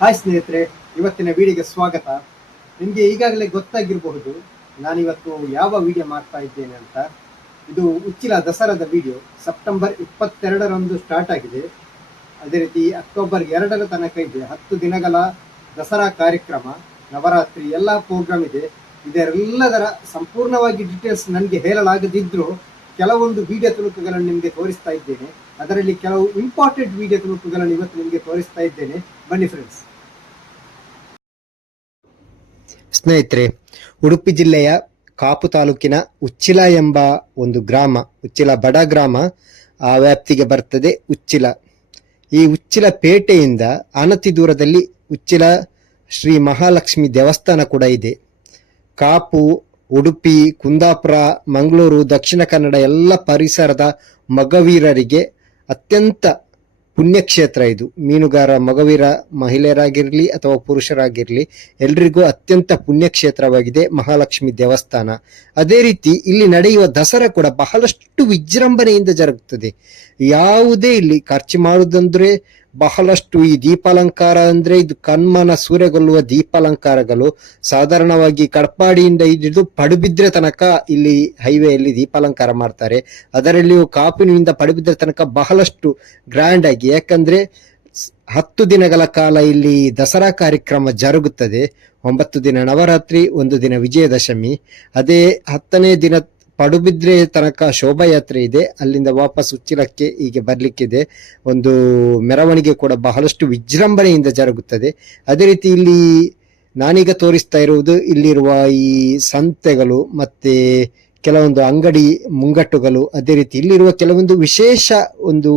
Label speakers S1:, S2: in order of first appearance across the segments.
S1: Hi ಸ್ನೇಹಿತರೆ, ಇವತ್ತಿನ ವಿಡಿಯೋಗೆ ಸ್ವಾಗತ. ನಿಮಗೆ ಈಗಾಗಲೇ ಗೊತ್ತಾಗಿರಬಹುದು, ನಾನಿವತ್ತು ಯಾವ ವಿಡಿಯೋ ಮಾಡ್ತಾ ಇದ್ದೇನೆ ಅಂತ. ಇದು ಉಚ್ಚಿಲ ದಸರಾದ ವಿಡಿಯೋ, ಸೆಪ್ಟೆಂಬರ್ ಇಪ್ಪತ್ತೆರಡರಂದು ಸ್ಟಾರ್ಟ್ ಆಗಿದೆ. ಅದೇ ರೀತಿ ಅಕ್ಟೋಬರ್ ಎರಡರ ತನಕ ಇದೆ, ಹತ್ತು ದಿನಗಳ ದಸರಾ ಕಾರ್ಯಕ್ರಮ, ನವರಾತ್ರಿ ಎಲ್ಲ ಪ್ರೋಗ್ರಾಮ್ ಇದೆ. ಇದೆಲ್ಲದರ ಸಂಪೂರ್ಣವಾಗಿ ಡೀಟೇಲ್ಸ್ ನನಗೆ ಹೇಳಲಾಗದಿದ್ದರೂ ಕೆಲವೊಂದು ವಿಡಿಯೋ ತುಣುಕುಗಳನ್ನು ನಿಮಗೆ ತೋರಿಸ್ತಾ ಇದ್ದೇನೆ. ಅದರಲ್ಲಿ ಕೆಲವು ಇಂಪಾರ್ಟೆಂಟ್ ವಿಡಿಯೋ ತುಣುಕುಗಳನ್ನು ಇವತ್ತು ನಿಮಗೆ ತೋರಿಸ್ತಾ ಇದ್ದೇನೆ. ಬನ್ನಿ ಫ್ರೆಂಡ್ಸ್
S2: ಸ್ನೇಹಿತರೆ, ಉಡುಪಿ ಜಿಲ್ಲೆಯ ಕಾಪು ತಾಲೂಕಿನ ಉಚ್ಚಿಲ ಎಂಬ ಒಂದು ಗ್ರಾಮ, ಉಚ್ಚಿಲ ಬಡ ಗ್ರಾಮ, ಆ ವ್ಯಾಪ್ತಿಗೆ ಬರ್ತದೆ ಉಚ್ಚಿಲ. ಈ ಉಚ್ಚಿಲ ಪೇಟೆಯಿಂದ ಅನತಿ ದೂರದಲ್ಲಿ ಉಚ್ಚಿಲ ಶ್ರೀ ಮಹಾಲಕ್ಷ್ಮಿ ದೇವಸ್ಥಾನ ಕೂಡ ಇದೆ. ಕಾಪು, ಉಡುಪಿ, ಕುಂದಾಪುರ, ಮಂಗಳೂರು, ದಕ್ಷಿಣ ಕನ್ನಡ ಎಲ್ಲ ಪರಿಸರದ ಮಗವೀರರಿಗೆ ಅತ್ಯಂತ ಪುಣ್ಯಕ್ಷೇತ್ರ ಇದು. ಮೀನುಗಾರ, ಮಗವೀರ, ಮಹಿಳೆಯರಾಗಿರಲಿ ಅಥವಾ ಪುರುಷರಾಗಿರಲಿ, ಎಲ್ರಿಗೂ ಅತ್ಯಂತ ಪುಣ್ಯಕ್ಷೇತ್ರವಾಗಿದೆ ಮಹಾಲಕ್ಷ್ಮಿ ದೇವಸ್ಥಾನ. ಅದೇ ರೀತಿ ಇಲ್ಲಿ ನಡೆಯುವ ದಸರಾ ಕೂಡ ಬಹಳಷ್ಟು ವಿಜೃಂಭಣೆಯಿಂದ ಜರುಗುತ್ತದೆ. ಯಾವುದೇ ಇಲ್ಲಿ ಖರ್ಚು ಮಾಡುವುದಂದ್ರೆ ಬಹಳಷ್ಟು ಈ ದೀಪಾಲಂಕಾರ ಅಂದ್ರೆ ಇದು ಕಣ್ಮನ ಸೂರೆಗೊಳ್ಳುವ ದೀಪಾಲಂಕಾರಗಳು. ಸಾಧಾರಣವಾಗಿ ಕಡ್ಪಾಡಿಯಿಂದ ಹಿಡಿದು ಪಡುಬಿದ್ರೆ ತನಕ ಇಲ್ಲಿ ಹೈವೇಯಲ್ಲಿ ದೀಪಾಲಂಕಾರ ಮಾಡ್ತಾರೆ. ಅದರಲ್ಲಿಯೂ ಕಾಪಿನಿಂದ ಪಡುಬಿದ್ರೆ ತನಕ ಬಹಳಷ್ಟು ಗ್ರ್ಯಾಂಡ್ ಆಗಿ. ಯಾಕಂದ್ರೆ ಹತ್ತು ದಿನಗಳ ಕಾಲ ಇಲ್ಲಿ ದಸರಾ ಕಾರ್ಯಕ್ರಮ ಜರುಗುತ್ತದೆ. ಒಂಬತ್ತು ದಿನ ನವರಾತ್ರಿ, ಒಂದು ದಿನ ವಿಜಯದಶಮಿ. ಅದೇ ಹತ್ತನೇ ದಿನ ಪಡುಬಿದ್ರೆ ತನಕ ಶೋಭಾಯಾತ್ರೆ ಇದೆ. ಅಲ್ಲಿಂದ ವಾಪಸ್ ಉಚ್ಚಿಲಕ್ಕೆ ಹೀಗೆ ಬರಲಿಕ್ಕಿದೆ. ಒಂದು ಮೆರವಣಿಗೆ ಕೂಡ ಬಹಳಷ್ಟು ವಿಜೃಂಭಣೆಯಿಂದ ಜರುಗುತ್ತದೆ. ಅದೇ ರೀತಿ ಇಲ್ಲಿ ನಾನೀಗ ತೋರಿಸ್ತಾ ಇರುವುದು ಇಲ್ಲಿರುವ ಈ ಸಂತೆಗಳು ಮತ್ತೆ ಕೆಲವೊಂದು ಅಂಗಡಿ ಮುಂಗಟ್ಟುಗಳು. ಅದೇ ರೀತಿ ಇಲ್ಲಿರುವ ಕೆಲವೊಂದು ವಿಶೇಷ ಒಂದು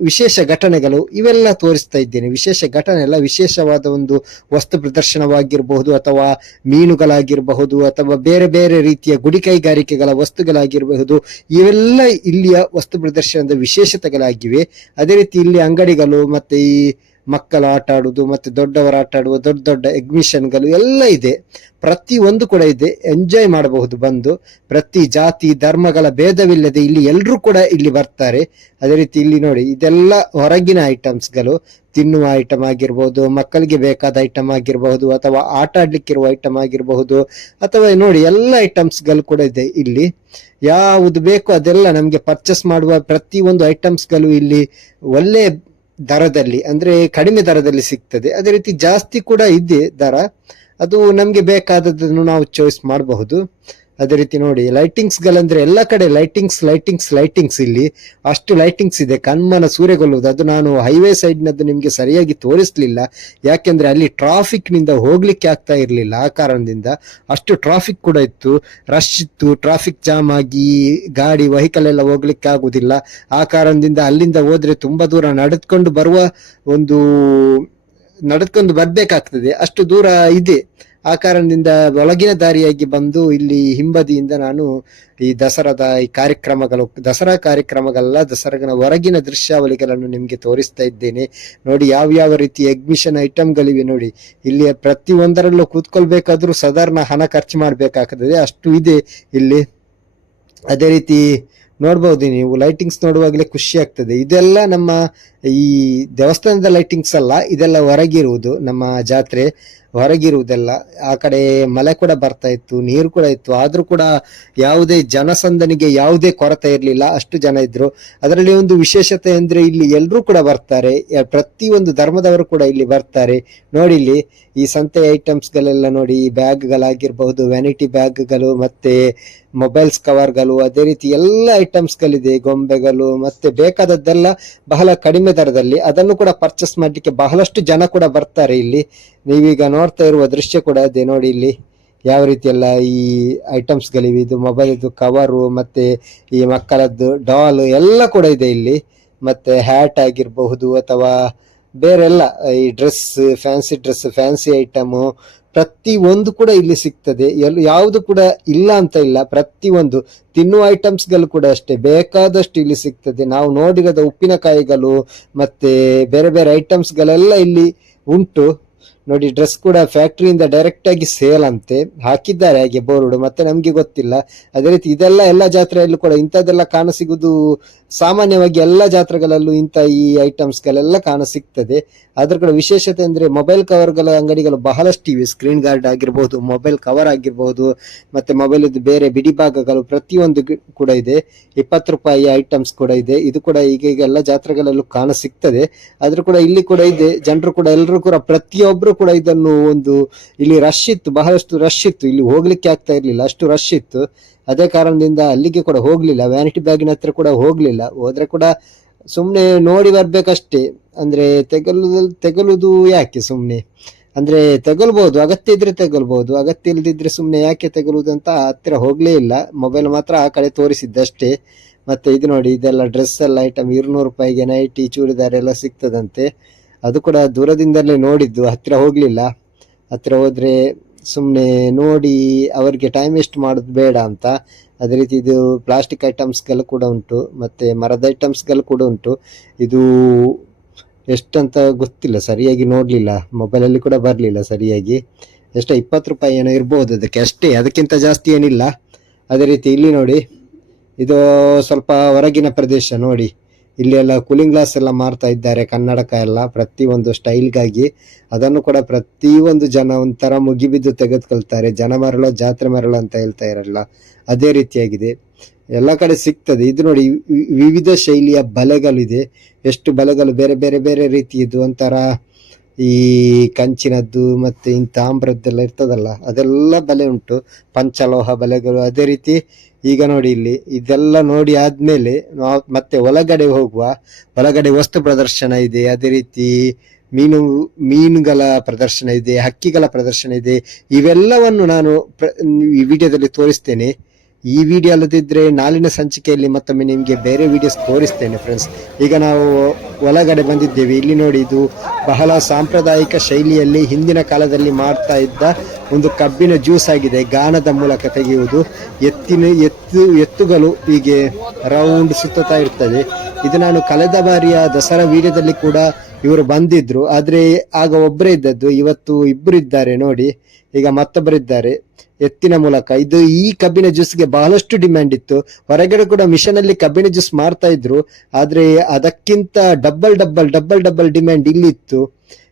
S2: ವಿಶೇಷ ಘಟನೆಗಳು ಇವೆಲ್ಲ ತೋರಿಸ್ತಾ ಇದ್ದೇನೆ. ವಿಶೇಷ ಘಟನೆ ಎಲ್ಲ ವಿಶೇಷವಾದ ಒಂದು ವಸ್ತು ಪ್ರದರ್ಶನವಾಗಿರಬಹುದು ಅಥವಾ ಮೀನುಗಳಾಗಿರಬಹುದು ಅಥವಾ ಬೇರೆ ಬೇರೆ ರೀತಿಯ ಗುಡಿ ಕೈಗಾರಿಕೆಗಳ ವಸ್ತುಗಳಾಗಿರಬಹುದು. ಇವೆಲ್ಲ ಇಲ್ಲಿಯ ವಸ್ತು ಪ್ರದರ್ಶನದ ವಿಶೇಷತೆಗಳಾಗಿವೆ. ಅದೇ ರೀತಿ ಇಲ್ಲಿ ಅಂಗಡಿಗಳು ಮತ್ತೆ ಈ ಮಕ್ಕಳು ಆಟ ಆಡುವುದು, ಮತ್ತೆ ದೊಡ್ಡವರು ಆಟ ಆಡುವ ದೊಡ್ಡ ದೊಡ್ಡ ಎಕ್ಸಿಬಿಷನ್ಗಳು ಎಲ್ಲ ಇದೆ. ಪ್ರತಿ ಒಂದು ಕೂಡ ಇದೆ ಎಂಜಾಯ್ ಮಾಡಬಹುದು ಬಂದು. ಪ್ರತಿ ಜಾತಿ, ಧರ್ಮಗಳ ಭೇದವಿಲ್ಲದೆ ಇಲ್ಲಿ ಎಲ್ಲರೂ ಕೂಡ ಇಲ್ಲಿ ಬರ್ತಾರೆ. ಅದೇ ರೀತಿ ಇಲ್ಲಿ ನೋಡಿ, ಇದೆಲ್ಲ ಹೊರಗಿನ ಐಟಮ್ಸ್ಗಳು ತಿನ್ನುವ ಐಟಮ್ ಆಗಿರ್ಬೋದು, ಮಕ್ಕಳಿಗೆ ಬೇಕಾದ ಐಟಮ್ ಆಗಿರಬಹುದು, ಅಥವಾ ಆಟ ಆಡ್ಲಿಕ್ಕಿರುವ ಐಟಮ್ ಆಗಿರಬಹುದು, ಅಥವಾ ನೋಡಿ ಎಲ್ಲ ಐಟಮ್ಸ್ಗಳು ಕೂಡ ಇದೆ ಇಲ್ಲಿ. ಯಾವುದು ಬೇಕು ಅದೆಲ್ಲ ನಮಗೆ ಪರ್ಚೇಸ್ ಮಾಡುವ ಪ್ರತಿ ಒಂದು ಐಟಮ್ಸ್ಗಳು ಇಲ್ಲಿ ಒಳ್ಳೆ ದರದಲ್ಲಿ, ಅಂದ್ರೆ ಕಡಿಮೆ ದರದಲ್ಲಿ ಸಿಗ್ತದೆ. ಅದೇ ರೀತಿ ಜಾಸ್ತಿ ಕೂಡ ಇದೆ ದರ. ಅದು ನಮಗೆ ಬೇಕಾದದ್ದನ್ನು ನಾವು ಚಾಯ್ಸ್ ಮಾಡಬಹುದು. ಅದೇ ರೀತಿ ನೋಡಿ ಲೈಟಿಂಗ್ಸ್ ಗಳಂದ್ರೆ ಎಲ್ಲ ಕಡೆ ಲೈಟಿಂಗ್ಸ್ ಲೈಟಿಂಗ್ಸ್ ಲೈಟಿಂಗ್ಸ್ ಇಲ್ಲಿ ಅಷ್ಟು ಲೈಟಿಂಗ್ಸ್ ಇದೆ. ಕಣ್ಮನ ಸೂರೆಗೊಳ್ಳುವುದು ಅದು ನಾನು ಹೈವೇ ಸೈಡ್ನದ್ದು ನಿಮಗೆ ಸರಿಯಾಗಿ ತೋರಿಸ್ಲಿಲ್ಲ. ಯಾಕೆಂದ್ರೆ ಅಲ್ಲಿ ಟ್ರಾಫಿಕ್ನಿಂದ ಹೋಗ್ಲಿಕ್ಕೆ ಆಗ್ತಾ ಇರಲಿಲ್ಲ. ಆ ಕಾರಣದಿಂದ ಅಷ್ಟು ಟ್ರಾಫಿಕ್ ಕೂಡ ಇತ್ತು. ರಶ್ ಇತ್ತು ಟ್ರಾಫಿಕ್ ಜಾಮ್ ಆಗಿ ಗಾಡಿ ವೆಹಿಕಲ್ ಎಲ್ಲ ಹೋಗ್ಲಿಕ್ಕೆ ಆಗುದಿಲ್ಲ. ಆ ಕಾರಣದಿಂದ ಅಲ್ಲಿಂದ ಹೋದರೆ ತುಂಬಾ ದೂರ ನಡೆದುಕೊಂಡು ಬರುವ ಒಂದು ನಡೆದುಕೊಂಡು ಬರ್ಬೇಕಾಗ್ತದೆ. ಅಷ್ಟು ದೂರ ಇದೆ. ಆ ಕಾರಣದಿಂದ ಒಳಗಿನ ದಾರಿಯಾಗಿ ಬಂದು ಇಲ್ಲಿ ಹಿಂಬದಿಯಿಂದ ನಾನು ಈ ದಸರಾದ ಈ ಕಾರ್ಯಕ್ರಮಗಳು, ದಸರಾ ಕಾರ್ಯಕ್ರಮಗಳೆಲ್ಲ ದಸರಾಗನ ಹೊರಗಿನ ದೃಶ್ಯಾವಳಿಗಳನ್ನು ನಿಮಗೆ ತೋರಿಸ್ತಾ ಇದ್ದೇನೆ. ನೋಡಿ, ಯಾವ ಯಾವ ರೀತಿ ಎಗ್ಮಿಷನ್ ಐಟಮ್ಗಳಿವೆ ನೋಡಿ. ಇಲ್ಲಿ ಪ್ರತಿ ಒಂದರಲ್ಲೂ ಕೂತ್ಕೊಳ್ಬೇಕಾದ್ರೂ ಸಾಧಾರಣ ಹಣ ಖರ್ಚು ಮಾಡಬೇಕಾಗ್ತದೆ. ಅಷ್ಟು ಇದೆ ಇಲ್ಲಿ. ಅದೇ ರೀತಿ ನೋಡ್ಬೋದು ನೀವು ಲೈಟಿಂಗ್ಸ್ ನೋಡುವಾಗಲೇ ಖುಷಿ ಆಗ್ತದೆ. ಇದೆಲ್ಲ ನಮ್ಮ ಈ ದೇವಸ್ಥಾನದ ಲೈಟಿಂಗ್ಸ್ ಅಲ್ಲ, ಇದೆಲ್ಲ ಹೊರಗಿರುವುದು, ನಮ್ಮ ಜಾತ್ರೆ ಹೊರಗಿರುವುದೆಲ್ಲ. ಆ ಕಡೆ ಮಳೆ ಕೂಡ ಬರ್ತಾ ಇತ್ತು, ನೀರು ಕೂಡ ಇತ್ತು. ಆದ್ರೂ ಕೂಡ ಯಾವುದೇ ಜನಸಂದನಿಗೆ ಯಾವುದೇ ಕೊರತೆ ಇರಲಿಲ್ಲ, ಅಷ್ಟು ಜನ ಇದ್ರು. ಅದರಲ್ಲಿ ಒಂದು ವಿಶೇಷತೆ ಅಂದ್ರೆ ಇಲ್ಲಿ ಎಲ್ಲರೂ ಕೂಡ ಬರ್ತಾರೆ. ಪ್ರತಿ ಪ್ರತಿಯೊಂದು ಧರ್ಮದವರು ಕೂಡ ಇಲ್ಲಿ ಬರ್ತಾರೆ. ನೋಡಿ ಇಲ್ಲಿ ಈ ಸಂತೆ ಐಟಮ್ಸ್ ಗಳೆಲ್ಲ ನೋಡಿ ಬ್ಯಾಗ್ಗಳಾಗಿರ್ಬಹುದು ವ್ಯಾನಿಟಿ ಬ್ಯಾಗ್ಗಳು, ಮತ್ತೆ ಮೊಬೈಲ್ಸ್ ಕವರ್ಗಳು ಅದೇ ರೀತಿ ಎಲ್ಲ ಐಟಮ್ಸ್ ಗಳಿದೆ, ಗೊಂಬೆಗಳು, ಮತ್ತೆ ಬೇಕಾದದ್ದೆಲ್ಲ ಬಹಳ ಕಡಿಮೆ ದರದಲ್ಲಿ ಅದನ್ನು ಕೂಡ ಪರ್ಚೇಸ್ ಮಾಡ್ಲಿಕ್ಕೆ ಬಹಳಷ್ಟು ಜನ ಕೂಡ ಬರ್ತಾರೆ ಇಲ್ಲಿ. ನೀವೀಗ ನೋಡ್ತಾ ಇರುವ ದೃಶ್ಯ ಕೂಡ ಅದೇ ನೋಡಿ ಇಲ್ಲಿ ಯಾವ ರೀತಿ ಈ ಐಟಮ್ಸ್ಗಳಿವೆ ಇದು ಮೊಬೈಲ್ ಇದು ಕವರು ಮತ್ತೆ ಈ ಮಕ್ಕಳದ್ದು ಡಾಲ್ ಎಲ್ಲ ಕೂಡ ಇದೆ ಇಲ್ಲಿ. ಮತ್ತೆ ಹ್ಯಾಟ್ ಆಗಿರಬಹುದು ಅಥವಾ ಬೇರೆಲ್ಲ ಈ dress fancy dress fancy item ಪ್ರತಿ ಒಂದು ಕೂಡ ಇಲ್ಲಿ ಸಿಗ್ತದೆ. ಎಲ್, ಯಾವುದು ಕೂಡ ಇಲ್ಲ ಅಂತ ಇಲ್ಲ. ಪ್ರತಿ ಒಂದು ತಿನ್ನುವ ಐಟಮ್ಸ್ಗಳು ಕೂಡ ಅಷ್ಟೇ. ಬೇಕಾದಷ್ಟು ಇಲ್ಲಿ ಸಿಗ್ತದೆ. ನಾವು ನೋಡಿರದ ಉಪ್ಪಿನಕಾಯಿಗಳು ಮತ್ತೆ ಬೇರೆ ಬೇರೆ ಐಟಮ್ಸ್ಗಳೆಲ್ಲ ಇಲ್ಲಿ ಉಂಟು. ನೋಡಿ ಡ್ರೆಸ್ ಕೂಡ ಫ್ಯಾಕ್ಟರಿಯಿಂದ ಡೈರೆಕ್ಟ್ ಆಗಿ ಸೇಲ್ ಅಂತೆ. ಹಾಕಿದ್ದಾರೆ ಹಾಗೆ ಬೋರ್ಡ್ ಮತ್ತೆ ನಮಗೆ ಗೊತ್ತಿಲ್ಲ. ಅದೇ ರೀತಿ ಇದೆಲ್ಲ ಎಲ್ಲ ಜಾತ್ರೆಯಲ್ಲೂ ಕೂಡ ಇಂಥದ್ದೆಲ್ಲ ಕಾಣ ಸಿಗುವುದು ಸಾಮಾನ್ಯವಾಗಿ ಎಲ್ಲ ಜಾತ್ರೆಗಳಲ್ಲೂ ಇಂಥ ಈ ಐಟಮ್ಸ್ಗಳೆಲ್ಲ ಕಾಣ ಸಿಗ್ತದೆ. ಅದ್ರ ಕೂಡ ವಿಶೇಷತೆ ಅಂದರೆ ಮೊಬೈಲ್ ಕವರ್ಗಳ ಅಂಗಡಿಗಳು ಬಹಳಷ್ಟು ಇವೆ. ಸ್ಕ್ರೀನ್ ಗಾರ್ಡ್ ಆಗಿರ್ಬಹುದು ಮೊಬೈಲ್ ಕವರ್ ಆಗಿರ್ಬಹುದು ಮತ್ತೆ ಮೊಬೈಲ್ ಬೇರೆ ಬಿಡಿ ಭಾಗಗಳು ಪ್ರತಿಯೊಂದು ಕೂಡ ಇದೆ. ಇಪ್ಪತ್ತು ರೂಪಾಯಿ ಐಟಮ್ಸ್ ಕೂಡ ಇದೆ. ಇದು ಕೂಡ ಈಗ ಈಗ ಎಲ್ಲ ಜಾತ್ರೆಗಳಲ್ಲೂ ಕಾಣ ಸಿಗ್ತದೆ. ಆದ್ರೂ ಕೂಡ ಇಲ್ಲಿ ಕೂಡ ಇದೆ. ಜನರು ಕೂಡ ಎಲ್ಲರೂ ಕೂಡ ಪ್ರತಿಯೊಬ್ರು ಕೂಡ ಇದನ್ನು ಒಂದು ಇಲ್ಲಿ ರಶ್ ಇತ್ತು, ಬಹಳಷ್ಟು ರಶ್ ಇತ್ತು. ಇಲ್ಲಿ ಹೋಗ್ಲಿಕ್ಕೆ ಆಗ್ತಾ ಇರಲಿಲ್ಲ, ಅಷ್ಟು ರಶ್ ಇತ್ತು. ಅದೇ ಕಾರಣದಿಂದ ಅಲ್ಲಿಗೆ ಕೂಡ ಹೋಗಲಿಲ್ಲ ವ್ಯಾನಿಟಿ ಬ್ಯಾಗಿನ ಹತ್ರ ಕೂಡ ಹೋಗಲಿಲ್ಲ. ಹೋದರೆ ಕೂಡ ಸುಮ್ಮನೆ ನೋಡಿ ಬರಬೇಕಷ್ಟೇ. ಅಂದರೆ ತೆಗಲು ತೆಗಲುದು ಯಾಕೆ ಸುಮ್ಮನೆ ಅಂದ್ರೆ ತಗೊಳ್ಬೋದು ಅಗತ್ಯ ಇದ್ರೆ ತಗೊಳ್ಬೋದು ಅಗತ್ಯ ಇಲ್ಲದಿದ್ದರೆ ಸುಮ್ಮನೆ ಯಾಕೆ ತಗೊಳ್ಳುವುದಂತ ಹತ್ತಿರ ಹೋಗಲೇ ಇಲ್ಲ. ಮೊಬೈಲ್ ಮಾತ್ರ ಆ ಕಡೆ ತೋರಿಸಿದ್ದಷ್ಟೇ. ಮತ್ತು ಇದು ನೋಡಿ, ಇದೆಲ್ಲ ಡ್ರೆಸ್ ಎಲ್ಲ ಐಟಮ್ ಇರುನೂರು ರೂಪಾಯಿಗೆ ನೈಟಿ ಚೂಡಿದಾರ ಎಲ್ಲ ಸಿಗ್ತದಂತೆ. ಅದು ಕೂಡ ದೂರದಿಂದಲೇ ನೋಡಿದ್ದು. ಹತ್ತಿರ ಹೋಗಲಿಲ್ಲ. ಹತ್ತಿರ ಹೋದರೆ ಸುಮ್ಮನೆ ನೋಡಿ ಅವರಿಗೆ ಟೈಮ್ ವೇಸ್ಟ್ ಮಾಡೋದು ಬೇಡ ಅಂತ. ಅದೇ ರೀತಿ ಇದು ಪ್ಲಾಸ್ಟಿಕ್ ಐಟಮ್ಸ್ಗಳು ಕೂಡ ಉಂಟು. ಮತ್ತು ಮರದ ಐಟಮ್ಸ್ಗಳು ಕೂಡ ಉಂಟು. ಇದು ಎಷ್ಟಂತ ಗೊತ್ತಿಲ್ಲ. ಸರಿಯಾಗಿ ನೋಡಲಿಲ್ಲ. ಮೊಬೈಲಲ್ಲಿ ಕೂಡ ಬರಲಿಲ್ಲ ಸರಿಯಾಗಿ. ಎಷ್ಟೋ ಇಪ್ಪತ್ತು ರೂಪಾಯಿ ಏನೋ ಇರ್ಬೋದು ಅದಕ್ಕೆ. ಅಷ್ಟೇ. ಅದಕ್ಕಿಂತ ಜಾಸ್ತಿ ಏನಿಲ್ಲ. ಅದೇ ರೀತಿ ಇಲ್ಲಿ ನೋಡಿ. ಇದು ಸ್ವಲ್ಪ ಹೊರಗಿನ ಪ್ರದೇಶ ನೋಡಿ. ಇಲ್ಲಿ ಎಲ್ಲ ಕೂಲಿಂಗ್ ಗ್ಲಾಸ್ ಎಲ್ಲ ಮಾರ್ತಾ ಇದ್ದಾರೆ ಕನ್ನಡಕ ಎಲ್ಲ ಪ್ರತಿಯೊಂದು ಸ್ಟೈಲ್ಗಾಗಿ ಅದನ್ನು ಕೂಡ ಪ್ರತಿಯೊಂದು ಜನ ಒಂಥರ ಮುಗಿಬಿದ್ದು ತೆಗೆದುಕೊಳ್ತಾರೆ. ಜನ ಮರಳು, ಜಾತ್ರೆ ಮರಳೋ ಅಂತ ಹೇಳ್ತಾ ಇರಲ್ಲ. ಅದೇ ರೀತಿಯಾಗಿದೆ. ಎಲ್ಲ ಕಡೆ ಸಿಗ್ತದೆ. ಇದು ನೋಡಿ ವಿವಿಧ ಶೈಲಿಯ ಬಲೆಗಳಿದೆ. ಎಷ್ಟು ಬಲೆಗಳು ಬೇರೆ ಬೇರೆ ಬೇರೆ ರೀತಿಯದ್ದು ಒಂಥರ ಈ ಕಂಚಿನದ್ದು ಮತ್ತೆ ಇಂಥ ತಾಮ್ರದ್ದೆಲ್ಲ ಇರ್ತದಲ್ಲ, ಅದೆಲ್ಲ ಬಲೆ ಉಂಟು. ಪಂಚಲೋಹ ಬಲೆಗಳು ಅದೇ ರೀತಿ ಈಗ ನೋಡಿ ಇಲ್ಲಿ, ಇದೆಲ್ಲ ನೋಡಿ ಆದ್ಮೇಲೆ ಮತ್ತೆ ಒಳಗಡೆ ಹೋಗುವ, ಒಳಗಡೆ ವಸ್ತು ಪ್ರದರ್ಶನ ಇದೆ, ಅದೇ ರೀತಿ ಮೀನು, ಮೀನುಗಳ ಪ್ರದರ್ಶನ ಇದೆ, ಹಕ್ಕಿಗಳ ಪ್ರದರ್ಶನ ಇದೆ, ಇವೆಲ್ಲವನ್ನು ನಾನು ಈ ವಿಡಿಯೋದಲ್ಲಿ ತೋರಿಸ್ತೇನೆ. ಈ ವಿಡಿಯೋ ಅಲ್ಲದಿದ್ದರೆ ನಾಳಿನ ಸಂಚಿಕೆಯಲ್ಲಿ ಮತ್ತೊಮ್ಮೆ ನಿಮಗೆ ಬೇರೆ ವಿಡಿಯೋಸ್ ತೋರಿಸ್ತೇನೆ ಫ್ರೆಂಡ್ಸ್ ಈಗ ನಾವು ಒಳಗಡೆ ಬಂದಿದ್ದೇವೆ. ಇಲ್ಲಿ ನೋಡಿ, ಇದು ಬಹಳ ಸಾಂಪ್ರದಾಯಿಕ ಶೈಲಿಯಲ್ಲಿ ಹಿಂದಿನ ಕಾಲದಲ್ಲಿ ಮಾಡ್ತಾ ಇದ್ದ ಒಂದು ಕಬ್ಬಿನ ಜ್ಯೂಸ್ ಆಗಿದೆ. ಗಾನದ ಮೂಲಕ ತೆಗೆಯುವುದು. ಎತ್ತಿನ ಎತ್ತು ಎತ್ತುಗಳು ಹೀಗೆ ರೌಂಡ್ ಸುತ್ತತಾ ಇರ್ತದೆ. ಇದು ನಾನು ಕಳೆದ ಬಾರಿಯ ದಸರಾ ವೀರ್ಯದಲ್ಲಿ ಕೂಡ ಇವರು ಬಂದಿದ್ರು. ಆದ್ರೆ ಆಗ ಒಬ್ಬರೇ ಇದ್ದದ್ದು, ಇವತ್ತು ಇಬ್ಬರು ಇದ್ದಾರೆ ನೋಡಿ. ಈಗ ಮತ್ತೊಬ್ಬರಿದ್ದಾರೆ. ಎತ್ತಿನ ಮೂಲಕ. ಇದು ಈ ಕಬ್ಬಿನ ಜ್ಯೂಸ್ಗೆ ಬಹಳಷ್ಟು ಡಿಮ್ಯಾಂಡ್ ಇತ್ತು. ಹೊರಗಡೆ ಕೂಡ ಮಿಷನ್ ಅಲ್ಲಿ ಕಬ್ಬಿನ ಜ್ಯೂಸ್ ಮಾರ್ತಾ ಇದ್ರು. ಆದ್ರೆ ಅದಕ್ಕಿಂತ double double double double demand ಇಲ್ಲಿ ಇತ್ತು.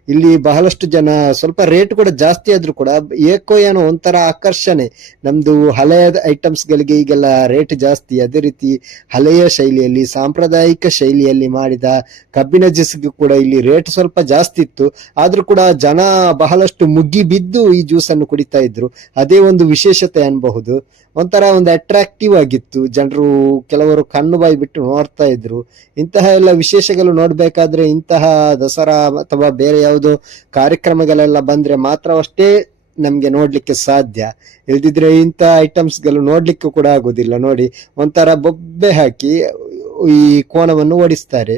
S2: ಇಲ್ಲಿ ಬಹಳಷ್ಟು ಜನ ಸ್ವಲ್ಪ ರೇಟ್ ಕೂಡ ಜಾಸ್ತಿ ಆದ್ರೂ ಕೂಡ ಏಕೋ ಏನೋ ಒಂಥರ ಆಕರ್ಷಣೆ. ನಮ್ದು ಹಳೆಯ ಐಟಮ್ಸ್ ಗಳಿಗೆ ಈಗೆಲ್ಲ ರೇಟ್ ಜಾಸ್ತಿ. ಅದೇ ರೀತಿ ಹಳೆಯ ಶೈಲಿಯಲ್ಲಿ, ಸಾಂಪ್ರದಾಯಿಕ ಶೈಲಿಯಲ್ಲಿ ಮಾಡಿದ ಕಬ್ಬಿನ ಜ್ಯೂಸ್ಗೆ ಕೂಡ ಇಲ್ಲಿ ರೇಟ್ ಸ್ವಲ್ಪ ಜಾಸ್ತಿ ಇತ್ತು. ಆದ್ರೂ ಕೂಡ ಜನ ಬಹಳಷ್ಟು ಮುಗ್ಗಿ ಬಿದ್ದು ಈ ಜ್ಯೂಸ್ ಅನ್ನು ಕುಡಿತಾ ಇದ್ರು. ಅದೇ ಒಂದು ವಿಶೇಷತೆ ಅನ್ಬಹುದು. ಒಂಥರ ಒಂದು ಅಟ್ರಾಕ್ಟಿವ್ ಆಗಿತ್ತು. ಜನರು ಕೆಲವರು ಕಣ್ಣು ಬಾಯಿ ಬಿಟ್ಟು ನೋಡ್ತಾ ಇದ್ರು. ಇಂತಹ ಎಲ್ಲ ವಿಶೇಷಗಳು ನೋಡ್ಬೇಕಾದ್ರೆ ಇಂತಹ ದಸರಾ ಅಥವಾ ಬೇರೆ ಯಾವುದೋ ಕಾರ್ಯಕ್ರಮಗಳೆಲ್ಲ ಬಂದ್ರೆ ಮಾತ್ರವಷ್ಟೇ ನಮ್ಗೆ ನೋಡ್ಲಿಕ್ಕೆ ಸಾಧ್ಯ. ಇಲ್ದಿದ್ರೆ ಇಂಥ ಐಟಮ್ಸ್ಗಳು ನೋಡ್ಲಿಕ್ಕೆ ಕೂಡ ಆಗುದಿಲ್ಲ. ನೋಡಿ, ಒಂಥರ ಬೊಬ್ಬೆ ಹಾಕಿ ಈ ಕೋಣವನ್ನು ಓಡಿಸ್ತಾರೆ.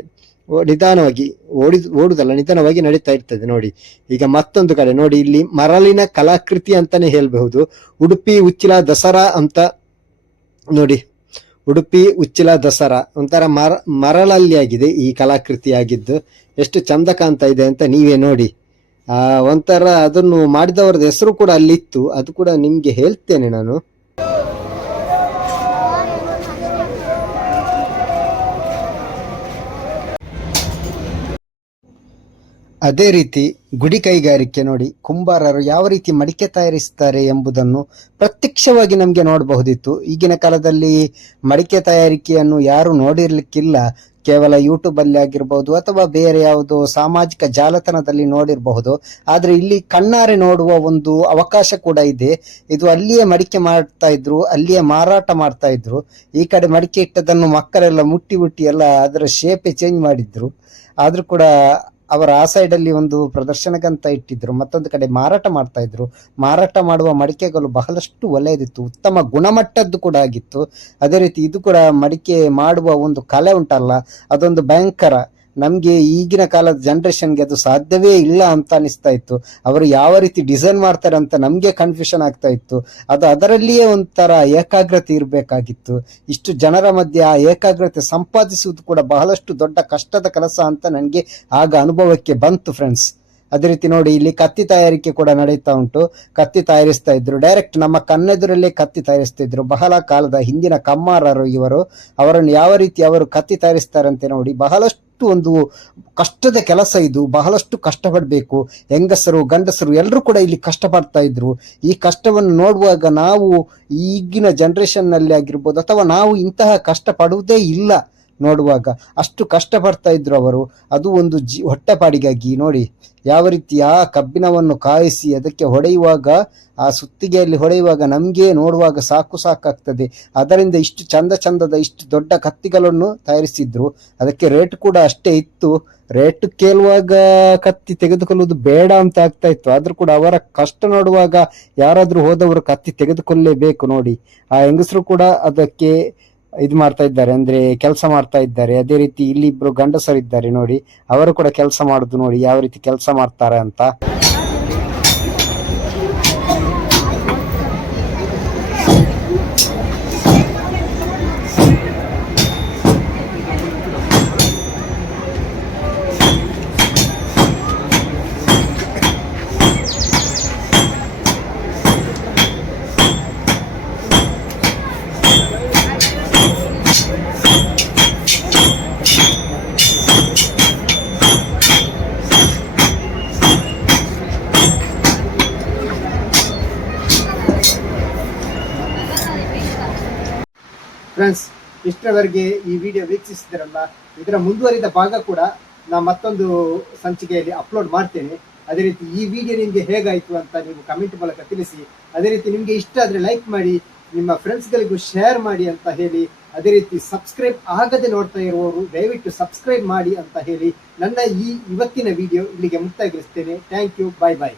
S2: ನಿಧಾನವಾಗಿ ಓಡಿ, ಓಡುದಲ್ಲ, ನಿಧಾನವಾಗಿ ನಡೀತಾ ಇರ್ತದೆ ನೋಡಿ. ಈಗ ಮತ್ತೊಂದು ಕಡೆ ನೋಡಿ, ಇಲ್ಲಿ ಮರಳಿನ ಕಲಾಕೃತಿ ಅಂತಾನೆ ಹೇಳ್ಬಹುದು. ಉಡುಪಿ, ಉಚ್ಚಿಲ, ದಸರಾ ಅಂತ ನೋಡಿ. ಉಡುಪಿ, ಉಚ್ಚಿಲ, ದಸರಾ ಒಂಥರ ಮರ ಮರಳಲ್ಲಿ ಆಗಿದೆ ಈ ಕಲಾಕೃತಿ ಆಗಿದ್ದು ಎಷ್ಟು ಚಂದ ಕಾಣ್ತಾ ಇದೆ ಅಂತ ನೀವೇ ನೋಡಿ. ಒಂಥರ ಅದನ್ನು ಮಾಡಿದವರದ ಹೆಸರು ಕೂಡ ಅಲ್ಲಿತ್ತು. ಅದು ಕೂಡ ನಿಮಗೆ ಹೇಳ್ತೇನೆ ನಾನು. ಅದೇ ರೀತಿ ಗುಡಿ ಕೈಗಾರಿಕೆ ನೋಡಿ ಕುಂಬಾರರು ಯಾವ ರೀತಿ ಮಡಿಕೆ ತಯಾರಿಸ್ತಾರೆ ಎಂಬುದನ್ನು ಪ್ರತ್ಯಕ್ಷವಾಗಿ ನಮಗೆ ನೋಡಬಹುದಿತ್ತು. ಈಗಿನ ಕಾಲದಲ್ಲಿ ಮಡಿಕೆ ತಯಾರಿಕೆಯನ್ನು ಯಾರು ನೋಡಿರ್ಲಿಕ್ಕಿಲ್ಲ. ಕೇವಲ ಯೂಟ್ಯೂಬ್ ಅಲ್ಲಿ ಆಗಿರ್ಬೋದು ಅಥವಾ ಬೇರೆ ಯಾವುದೋ ಸಾಮಾಜಿಕ ಜಾಲತಾಣದಲ್ಲಿ ನೋಡಿರಬಹುದು. ಆದ್ರೆ ಇಲ್ಲಿ ಕಣ್ಣಾರೆ ನೋಡುವ ಒಂದು ಅವಕಾಶ ಕೂಡ ಇದೆ. ಇದು ಅಲ್ಲಿಯೇ ಮಡಿಕೆ ಮಾಡ್ತಾ ಇದ್ರು, ಅಲ್ಲಿಯೇ ಮಾರಾಟ ಮಾಡ್ತಾ ಇದ್ರು. ಈ ಕಡೆ ಮಡಿಕೆ ಇಟ್ಟದನ್ನು ಮಕ್ಕಳೆಲ್ಲ ಮುಟ್ಟಿ ಮುಟ್ಟಿ ಎಲ್ಲ ಅದರ ಶೇಪೆ ಚೇಂಜ್ ಮಾಡಿದ್ರು. ಆದ್ರೂ ಕೂಡ ಅವರ ಆ ಸೈಡ್ ಅಲ್ಲಿ ಒಂದು ಪ್ರದರ್ಶನಕ್ಕಂತ ಇಟ್ಟಿದ್ರು, ಮತ್ತೊಂದು ಕಡೆ ಮಾರಾಟ ಮಾಡ್ತಾ ಇದ್ರು. ಮಾರಾಟ ಮಾಡುವ ಮಡಿಕೆಗಳು ಬಹಳಷ್ಟು ಒಳ್ಳೆಯದಿತ್ತು ಉತ್ತಮ ಗುಣಮಟ್ಟದ್ದು ಕೂಡ ಆಗಿತ್ತು. ಅದೇ ರೀತಿ ಇದು ಕೂಡ ಮಡಿಕೆ ಮಾಡುವ ಒಂದು ಕಲೆ ಉಂಟಲ್ಲ, ಅದೊಂದು ಭಯಂಕರ. ನಮ್ಗೆ ಈಗಿನ ಕಾಲದ ಜನ್ರೇಷನ್ಗೆ ಅದು ಸಾಧ್ಯವೇ ಇಲ್ಲ ಅಂತ ಅನಿಸ್ತಾ ಇತ್ತು. ಅವರು ಯಾವ ರೀತಿ ಡಿಸೈನ್ ಮಾಡ್ತಾರೆ ಅಂತ ನಮಗೆ ಕನ್ಫ್ಯೂಷನ್ ಆಗ್ತಾ ಇತ್ತು. ಅದು ಅದರಲ್ಲಿಯೇ ಒಂಥರ ಏಕಾಗ್ರತೆ ಇರಬೇಕಾಗಿತ್ತು. ಇಷ್ಟು ಜನರ ಮಧ್ಯೆ ಆ ಏಕಾಗ್ರತೆ ಸಂಪಾದಿಸುವುದು ಕೂಡ ಬಹಳಷ್ಟು ದೊಡ್ಡ ಕಷ್ಟದ ಕೆಲಸ ಅಂತ ನನಗೆ ಆಗ ಅನುಭವಕ್ಕೆ ಬಂತು ಫ್ರೆಂಡ್ಸ್ ಅದೇ ರೀತಿ ನೋಡಿ, ಇಲ್ಲಿ ಕತ್ತಿ ತಯಾರಿಕೆ ಕೂಡ ನಡೀತಾ ಉಂಟು. ಕತ್ತಿ ತಯಾರಿಸ್ತಾ ಇದ್ರು. ಡೈರೆಕ್ಟ್ ನಮ್ಮ ಕನ್ನೆದುರಲ್ಲೇ ಕತ್ತಿ ತಯಾರಿಸ್ತಾ ಇದ್ರು. ಬಹಳ ಕಾಲದ ಹಿಂದಿನ ಕಮ್ಮಾರರು ಇವರು. ಅವರನ್ನು ಯಾವ ರೀತಿ ಅವರು ಕತ್ತಿ ತಯಾರಿಸ್ತಾರಂತೆ ನೋಡಿ, ಬಹಳಷ್ಟು ಒಂದು ಕಷ್ಟದ ಕೆಲಸ ಇದು, ಬಹಳಷ್ಟು ಕಷ್ಟಪಡಬೇಕು. ಹೆಂಗಸರು, ಗಂಡಸರು ಎಲ್ಲರೂ ಕೂಡ ಇಲ್ಲಿ ಕಷ್ಟಪಡ್ತಾ ಇದ್ರು. ಈ ಕಷ್ಟವನ್ನು ನೋಡುವಾಗ ನಾವು ಈಗಿನ ಜನ್ರೇಷನ್ನಲ್ಲಿ ಆಗಿರ್ಬೋದು ಅಥವಾ ನಾವು ಇಂತಹ ಕಷ್ಟ ಪಡುವುದೇ ಇಲ್ಲ. ನೋಡುವಾಗ ಅಷ್ಟು ಕಷ್ಟಪಡ್ತಾ ಇದ್ರು ಅವರು. ಅದು ಒಂದು ಜಿ, ಹೊಟ್ಟೆಪಾಡಿಗಾಗಿ. ನೋಡಿ, ಯಾವ ರೀತಿ ಆ ಕಬ್ಬಿಣವನ್ನು ಕಾಯಿಸಿ ಅದಕ್ಕೆ ಹೊಡೆಯುವಾಗ, ಆ ಸುತ್ತಿಗೆಯಲ್ಲಿ ಹೊಡೆಯುವಾಗ ನಮಗೆ ನೋಡುವಾಗ ಸಾಕು ಸಾಕಾಗ್ತದೆ. ಅದರಿಂದ ಇಷ್ಟು ಚಂದ ಚಂದದ ಇಷ್ಟು ದೊಡ್ಡ ಕತ್ತಿಗಳನ್ನು ತಯಾರಿಸಿದ್ರು. ಅದಕ್ಕೆ ರೇಟ್ ಕೂಡ ಅಷ್ಟೇ ಇತ್ತು. ರೇಟ್ ಕೇಳುವಾಗ ಕತ್ತಿ ತೆಗೆದುಕೊಳ್ಳುವುದು ಬೇಡ ಅಂತ ಆಗ್ತಾ ಇತ್ತು. ಆದ್ರೂ ಕೂಡ ಅವರ ಕಷ್ಟ ನೋಡುವಾಗ ಯಾರಾದರೂ ಹೋದವರು ಕತ್ತಿ ತೆಗೆದುಕೊಳ್ಳಲೇಬೇಕು ನೋಡಿ. ಆ ಹೆಂಗಸರು ಕೂಡ ಅದಕ್ಕೆ ಇದು ಮಾಡ್ತಾ ಇದ್ದಾರೆ, ಅಂದ್ರೆ ಕೆಲಸ ಮಾಡ್ತಾ ಇದ್ದಾರೆ. ಅದೇ ರೀತಿ ಇಲ್ಲಿ ಇಬ್ರು ಗಂಡಸರಿದ್ದಾರೆ ನೋಡಿ. ಅವರು ಕೂಡ ಕೆಲಸ ಮಾಡುದು ನೋಡಿ, ಯಾವ ರೀತಿ ಕೆಲಸ ಮಾಡ್ತಾರೆ ಅಂತ
S1: ಫ್ರೆಂಡ್ಸ್ ಇಷ್ಟರವರೆಗೆ ಈ ವಿಡಿಯೋ ವೀಕ್ಷಿಸಿದ್ರಲ್ಲ, ಇದರ ಮುಂದುವರಿದ ಭಾಗ ಕೂಡ ನಾ ಮತ್ತೊಂದು ಸಂಚಿಕೆಯಲ್ಲಿ ಅಪ್ಲೋಡ್ ಮಾಡ್ತೇನೆ. ಅದೇ ರೀತಿ ಈ ವಿಡಿಯೋ ನಿಮಗೆ ಹೇಗಾಯಿತು ಅಂತ ನೀವು ಕಮೆಂಟ್ ಮೂಲಕ ತಿಳಿಸಿ. ಅದೇ ರೀತಿ ನಿಮಗೆ ಇಷ್ಟ ಆದರೆ ಲೈಕ್ ಮಾಡಿ, ನಿಮ್ಮ ಫ್ರೆಂಡ್ಸ್ಗಳಿಗೂ ಶೇರ್ ಮಾಡಿ ಅಂತ ಹೇಳಿ, ಅದೇ ರೀತಿ ಸಬ್ಸ್ಕ್ರೈಬ್ ಆಗದೆ ನೋಡ್ತಾ ಇರುವವರು ದಯವಿಟ್ಟು ಸಬ್ಸ್ಕ್ರೈಬ್ ಮಾಡಿ ಅಂತ ಹೇಳಿ ನನ್ನ ಈ ಇವತ್ತಿನ ವಿಡಿಯೋ ಇಲ್ಲಿಗೆ ಮುಕ್ತಾಯಗೊಳಿಸ್ತೇನೆ. Thank you bye bye